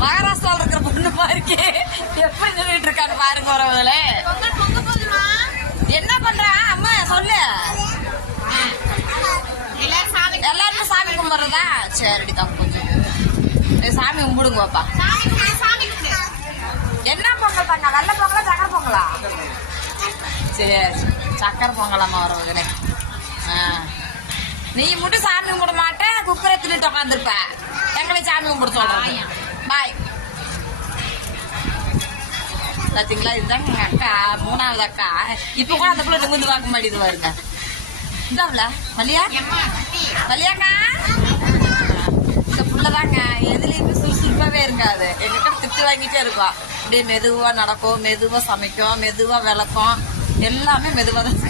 மகாராஷ்டிராவில் இருக்கிற பொண்ணு பாருக்கே எப்படி சொல்லிட்டு இருக்காரு பாருங்க வரவங்களே. என்ன பண்ற அம்மா சொல்லு. எல்லாருமே சாமி கும்பிடுறதா? சரிடி தப்பு கொஞ்சம் சாமி கும்பிடுங்க பாப்பா. என்ன பொங்கல் பண்ணா? வெள்ளை பொங்கலா சக்கரை பொங்கலா? சரி சக்கரை பொங்கலாமா வரவங்களே. நீ மட்டும் சாமி கும்பிட மாட்டேன், குக்கரை தின்னுட்டு உட்காந்துருப்ப. எங்களை சாமி கும்பிட சொல்றேன். பாய். பாத்தீங்களா, இதுதாங்க எங்க அக்கா, மூணாவது அக்கா. இப்ப கூட அந்த பிள்ளை நிமிந்து பார்க்க மாட்டேது பாருங்க. இதாவல வலியா வலியாக்கா. இந்த புள்ளதாங்க எதுலயுமே சுறுசுறுப்பாவே இருக்காது. எங்கிட்ட திட்டு வாங்கிட்டே இருக்கும். அப்படியே மெதுவா நடக்கும், மெதுவா சமைக்கும், மெதுவா விளக்கும், எல்லாமே மெதுவா தான்.